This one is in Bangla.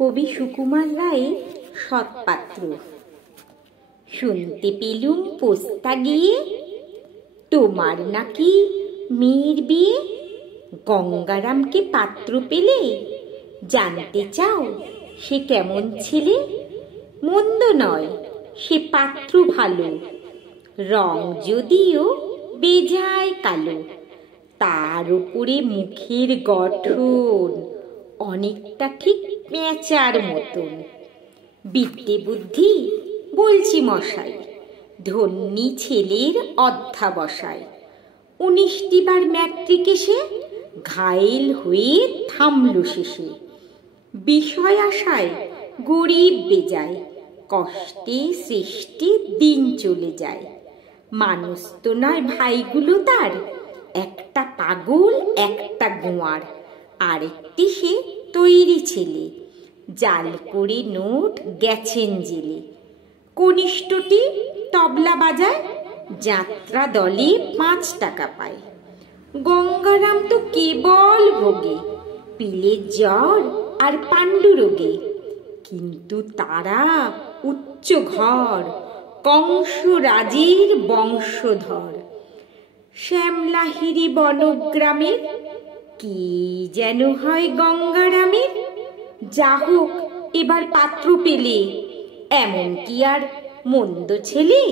কবি সুকুমার রায়ের সৎপাত্র। শুনতে পেলুম পোস্তা গিয়ে, তোমার নাকি মেয়ের বিয়ে। গঙ্গারামকে পাত্র পেলে, জানতে চাও সে কেমন ছেলে? মন্দ নয়, সে পাত্র ভালো, রং যদিও বেজায় কালো। তার উপরে মুখের গঠন অনেকটা ঠিক পেঁচার মতন। বিদ্যে বুদ্ধি বলছি মশাই, ধন্যী ছেলের অধ্যাবসায়। 19টি বার ম্যাট্রিকে সে ঘায়েল হয়ে থামল শেষে। বিষয় আশায় গরিব বেজায়, কষ্টে সৃষ্টি দিন চলে যায়। মানুষ তো নয় ভাইগুলো তার, একটা পাগল একটা গোয়ার। আরেকটি সে তৈরি ছেলে, জাল করে নোট গেছেন জেলে। কনিষ্ঠটি তবলা বাজায়, যাত্রা দলে 5 টাকা পায়। গঙ্গারাম তো কেবল ভোগে, পিলের জ্বর আর পাণ্ডু রোগে। কিন্তু তারা উচ্চ ঘর, কংস রাজের বংশধর। শ্যামলাহিরি বনগ্রামের কি যেন হয় গঙ্গারামের। যা হোক এবার পাত্র পেলে, এমন কি আর মন্দ ছেলে?